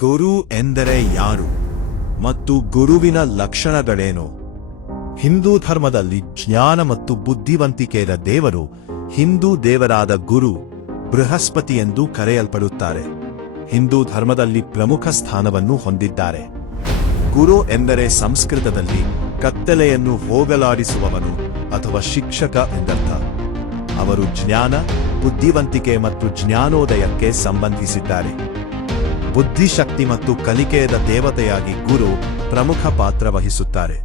ಗುರು ಎಂದರೆ ಯಾರು ಮತ್ತು ಗುರುವಿನ ಲಕ್ಷಣಗಳೇನು? ಹಿಂದೂ ಧರ್ಮದಲ್ಲಿ ಜ್ಞಾನ ಮತ್ತು ಬುದ್ಧಿವಂತಿಕೆಯ ದೇವರು ಹಿಂದೂ ದೇವರಾದ ಗುರು ಬೃಹಸ್ಪತಿ ಎಂದು ಕರೆಯಲ್ಪಡುತ್ತಾರೆ. ಹಿಂದೂ ಧರ್ಮದಲ್ಲಿ ಪ್ರಮುಖ ಸ್ಥಾನವನ್ನು ಹೊಂದಿದ್ದಾರೆ. ಗುರು ಎಂದರೆ ಸಂಸ್ಕೃತದಲ್ಲಿ ಕತ್ತಲೆಯನ್ನು ಹೋಗಲಾಡಿಸುವವನು ಅಥವಾ ಶಿಕ್ಷಕ ಎಂದರ್ಥ. ಅವರು ಜ್ಞಾನ, ಬುದ್ಧಿವಂತಿಕೆ ಮತ್ತು ಜ್ಞಾನೋದಯಕ್ಕೆ ಸಂಬಂಧಿಸಿದ್ದಾರೆ. ಬುದ್ಧಿಶಕ್ತಿ ಮತ್ತು ಕಲಿಕೆಯ ದೇವತೆಯಾಗಿ ಗುರು ಪ್ರಮುಖ ಪಾತ್ರ ವಹಿಸುತ್ತಾರೆ.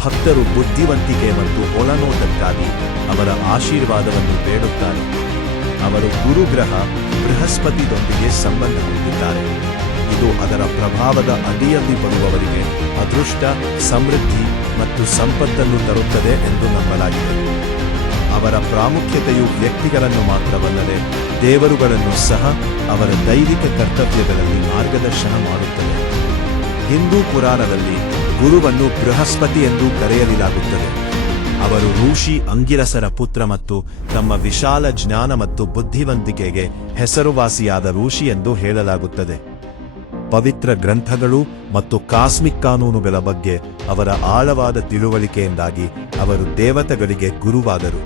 ಭಕ್ತರು ಬುದ್ಧಿವಂತಿಕೆ ಮತ್ತು ಒಳನೋಟಕ್ಕಾಗಿ ಅವರ ಆಶೀರ್ವಾದವನ್ನು ಬೇಡುತ್ತಾರೆ. ಅವರು ಗುರುಗ್ರಹ ಬೃಹಸ್ಪತಿಯೊಂದಿಗೆ ಸಂಬಂಧ ಹೊಂದಿದ್ದಾರೆ. ಇದು ಅದರ ಪ್ರಭಾವದ ಅಡಿಯಲ್ಲಿ ಬರುವವರಿಗೆ ಅದೃಷ್ಟ, ಸಮೃದ್ಧಿ ಮತ್ತು ಸಂಪತ್ತನ್ನು ತರುತ್ತದೆ ಎಂದು ನಂಬಲಾಗಿದೆ. ಅವರ ಪ್ರಾಮುಖ್ಯತೆಯು ವ್ಯಕ್ತಿಗಳನ್ನು ಮಾತ್ರವಲ್ಲದೆ ದೇವರುಗಳನ್ನು ಸಹ ಅವರ ದೈವಿಕ ಕರ್ತವ್ಯಗಳಲ್ಲಿ ಮಾರ್ಗದರ್ಶನ ಮಾಡುತ್ತದೆ. ಹಿಂದೂ ಪುರಾಣದಲ್ಲಿ ಗುರುವನ್ನು ಬೃಹಸ್ಪತಿ ಎಂದು ಕರೆಯಲಾಗುತ್ತದೆ. ಅವರು ಋಷಿ ಅಂಗಿರಸರ ಪುತ್ರ ಮತ್ತು ತಮ್ಮ ವಿಶಾಲ ಜ್ಞಾನ ಮತ್ತು ಬುದ್ಧಿವಂತಿಕೆಗೆ ಹೆಸರುವಾಸಿಯಾದ ಋಷಿ ಎಂದು ಹೇಳಲಾಗುತ್ತದೆ. ಪವಿತ್ರ ಗ್ರಂಥಗಳು ಮತ್ತು ಕಾಸ್ಮಿಕ್ ಕಾನೂನುಗಳ ಬಗ್ಗೆ ಅವರ ಆಳವಾದ ತಿಳುವಳಿಕೆಯಿಂದಾಗಿ ಅವರು ದೇವತೆಗಳಿಗೆ ಗುರುವಾದರು.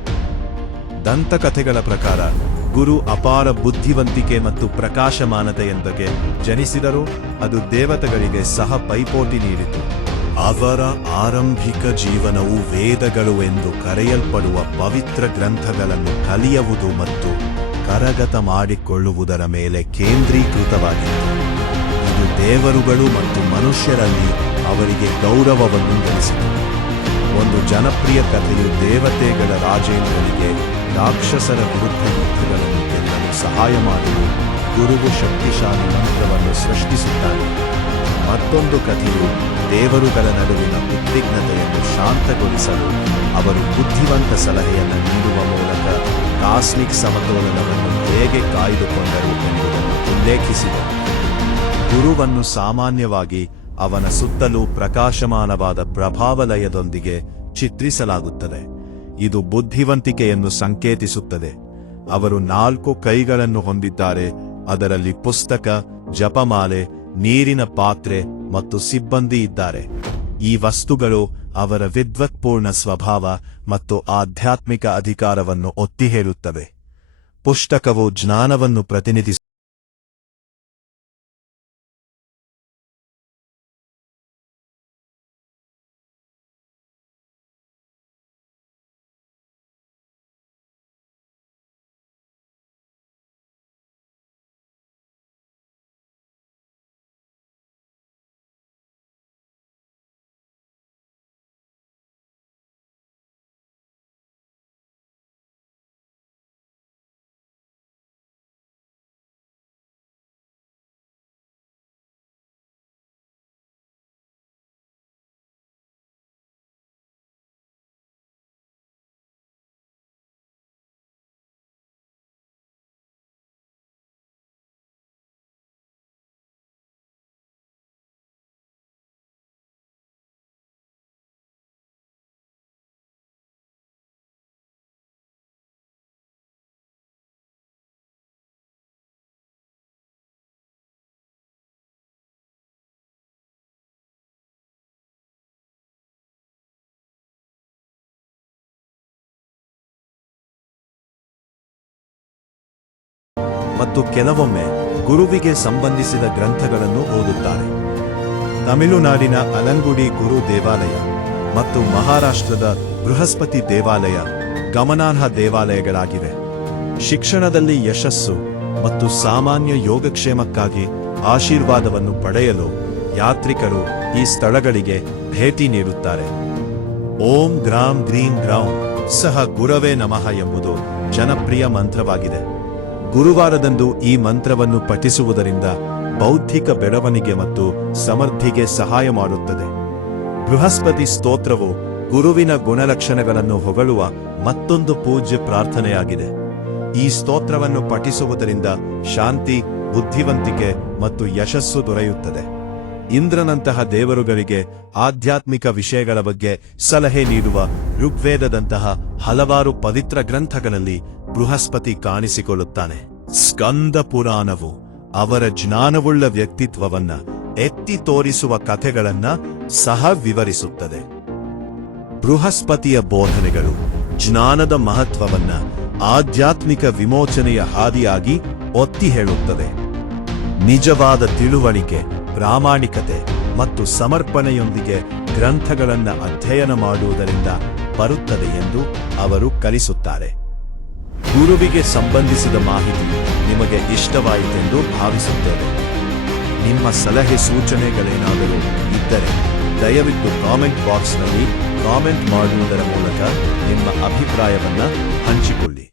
ದಂತಕಥೆಗಳ ಪ್ರಕಾರ ಗುರು ಅಪಾರ ಬುದ್ಧಿವಂತಿಕೆ ಮತ್ತು ಪ್ರಕಾಶಮಾನತೆಯೊಂದಿಗೆ ಜನಿಸಿದರೂ ಅದು ದೇವತೆಗಳಿಗೆ ಸಹ ಪೈಪೋಟಿ ನೀಡಿತು. ಅವರ ಆರಂಭಿಕ ಜೀವನವು ವೇದಗಳು ಎಂದು ಕರೆಯಲ್ಪಡುವ ಪವಿತ್ರ ಗ್ರಂಥಗಳನ್ನು ಕಲಿಯುವುದು ಮತ್ತು ಕರಗತ ಮಾಡಿಕೊಳ್ಳುವುದರ ಮೇಲೆ ಕೇಂದ್ರೀಕೃತವಾಗಿತ್ತು. ಇದು ದೇವರುಗಳು ಮತ್ತು ಮನುಷ್ಯರಲ್ಲಿ ಅವರಿಗೆ ಗೌರವವನ್ನು ಗಳಿಸಿತು. ಒಂದು ಜನಪ್ರಿಯ ಕಥೆಯು ದೇವತೆಗಳ ರಾಜೇಂದ್ರನಿಗೆ ರಾಕ್ಷಸರ ವಿರುದ್ಧ ಯುದ್ಧಗಳನ್ನು ಗೆಲ್ಲಲು ಸಹಾಯ ಮಾಡಲು ಗುರುವು ಶಕ್ತಿಶಾಲಿ ಮಂತ್ರವನ್ನು ಸೃಷ್ಟಿಸುತ್ತಾನೆ. ಮತ್ತೊಂದು ಕಥೆಯು ದೇವರುಗಳ ನಡುವಿನ ಉದ್ವಿಗ್ನತೆಯನ್ನು ಶಾಂತಗೊಳಿಸಲು ಅವರು ಬುದ್ಧಿವಂತ ಸಲಹೆಯನ್ನು ನೀಡುವ ಮೂಲಕ ಕಾಸ್ಮಿಕ್ ಸಮತೋಲನವನ್ನು ಹೇಗೆ ಕಾಯ್ದುಕೊಂಡರು ಎಂಬುದನ್ನು ಉಲ್ಲೇಖಿಸಿದೆ. ಗುರುವನ್ನು ಸಾಮಾನ್ಯವಾಗಿ ಅವನ ಸುತ್ತಲೂ ಪ್ರಕಾಶಮಾನವಾದ ಪ್ರಭಾವಲಯದೊಂದಿಗೆ ಚಿತ್ರಿಸಲಾಗುತ್ತದೆ. ಇದು ಬುದ್ಧಿವಂತಿಕೆಯನ್ನು ಸಂಕೇತಿಸುತ್ತದೆ. ಅವರು 4 ಕೈಗಳನ್ನು ಹೊಂದಿದ್ದಾರೆ. ಅದರಲ್ಲಿ ಪುಸ್ತಕ, ಜಪಮಾಲೆ, ನೀರಿನ ಪಾತ್ರೆ ಮತ್ತು ಸಿಬ್ಬಂದಿ ಇದ್ದಾರೆ. ಈ ವಸ್ತುಗಳು ಅವರ ವಿದ್ವತ್ಪೂರ್ಣ ಸ್ವಭಾವ ಮತ್ತು ಆಧ್ಯಾತ್ಮಿಕ ಅಧಿಕಾರವನ್ನು ಒತ್ತಿ ಹೇಳುತ್ತವೆ. ಪುಸ್ತಕವು ಜ್ಞಾನವನ್ನು ಪ್ರತಿನಿಧಿಸುತ್ತದೆ ಮತ್ತು ಕೆಲವೊಮ್ಮೆ ಗುರುವಿಗೆ ಸಂಬಂಧಿಸಿದ ಗ್ರಂಥಗಳನ್ನು ಓದುತ್ತಾರೆ. ತಮಿಳುನಾಡಿನ ಅಲಂಗುಡಿ ಗುರು ದೇವಾಲಯ ಮತ್ತು ಮಹಾರಾಷ್ಟ್ರದ ಬೃಹಸ್ಪತಿ ದೇವಾಲಯ ಗಮನಾರ್ಹ ದೇವಾಲಯಗಳಾಗಿವೆ. ಶಿಕ್ಷಣದಲ್ಲಿ ಯಶಸ್ಸು ಮತ್ತು ಸಾಮಾನ್ಯ ಯೋಗಕ್ಷೇಮಕ್ಕಾಗಿ ಆಶೀರ್ವಾದವನ್ನು ಪಡೆಯಲು ಯಾತ್ರಿಕರು ಈ ಸ್ಥಳಗಳಿಗೆ ಭೇಟಿ ನೀಡುತ್ತಾರೆ. ಓಂ ಗ್ರಾಂ ಗ್ರೀಂ ಗ್ರೌಂ ಸಹ ಗುರವೇ ನಮಃ ಎಂಬುದು ಜನಪ್ರಿಯ ಮಂತ್ರವಾಗಿದೆ. ಗುರುವಾರದಂದು ಈ ಮಂತ್ರವನ್ನು ಪಠಿಸುವುದರಿಂದ ಬೌದ್ಧಿಕ ಬೆಳವಣಿಗೆ ಮತ್ತು ಸಮೃದ್ಧಿಗೆ ಸಹಾಯ ಮಾಡುತ್ತದೆ. ಬೃಹಸ್ಪತಿ ಸ್ತೋತ್ರವು ಗುರುವಿನ ಗುಣಲಕ್ಷಣಗಳನ್ನು ಹೊಗಳುವ ಮತ್ತೊಂದು ಪೂಜ್ಯ ಪ್ರಾರ್ಥನೆಯಾಗಿದೆ. ಈ ಸ್ತೋತ್ರವನ್ನು ಪಠಿಸುವುದರಿಂದ ಶಾಂತಿ, ಬುದ್ಧಿವಂತಿಕೆ ಮತ್ತು ಯಶಸ್ಸು ದೊರೆಯುತ್ತದೆ. ಇಂದ್ರನಂತಹ ದೇವರುಗಳಿಗೆ ಆಧ್ಯಾತ್ಮಿಕ ವಿಷಯಗಳ ಬಗ್ಗೆ ಸಲಹೆ ನೀಡುವ ಋಗ್ವೇದದಂತಹ ಹಲವಾರು ಪವಿತ್ರ ಗ್ರಂಥಗಳಲ್ಲಿ ಬೃಹಸ್ಪತಿ ಕಾಣಿಸಿಕೊಳ್ಳುತ್ತಾನೆ. ಸ್ಕಂದ ಪುರಾಣವು ಅವರ ಜ್ಞಾನವುಳ್ಳ ವ್ಯಕ್ತಿತ್ವವನ್ನ ಎತ್ತಿ ತೋರಿಸುವ ಕಥೆಗಳನ್ನ ಸಹ ವಿವರಿಸುತ್ತದೆ. ಬೃಹಸ್ಪತಿಯ ಬೋಧನೆಗಳು ಜ್ಞಾನದ ಮಹತ್ವವನ್ನ ಆಧ್ಯಾತ್ಮಿಕ ವಿಮೋಚನೆಯ ಹಾದಿಯಾಗಿ ಒತ್ತಿ ಹೇಳುತ್ತದೆ. ನಿಜವಾದ ತಿಳುವಳಿಕೆ, ಪ್ರಾಮಾಣಿಕತೆ ಮತ್ತು ಸಮರ್ಪಣೆಯೊಂದಿಗೆ ಗ್ರಂಥಗಳನ್ನು ಅಧ್ಯಯನ ಮಾಡುವುದರಿಂದ ಬರುತ್ತದೆ ಎಂದು ಅವರು ಕಲಿಸುತ್ತಾರೆ. ಗುರುವಿಗೆ ಸಂಬಂಧಿಸಿದ ಮಾಹಿತಿ ನಿಮಗೆ ಇಷ್ಟವಾಯಿತೆಂದು ಭಾವಿಸುತ್ತೇವೆ. ನಿಮ್ಮ ಸಲಹೆ ಸೂಚನೆಗಳೇನಾದರೂ ಇದ್ದರೆ ದಯವಿಟ್ಟು ಕಾಮೆಂಟ್ ಬಾಕ್ಸ್ನಲ್ಲಿ ಕಾಮೆಂಟ್ ಮಾಡುವುದರ ಮೂಲಕ ನಿಮ್ಮ ಅಭಿಪ್ರಾಯವನ್ನು ಹಂಚಿಕೊಳ್ಳಿ.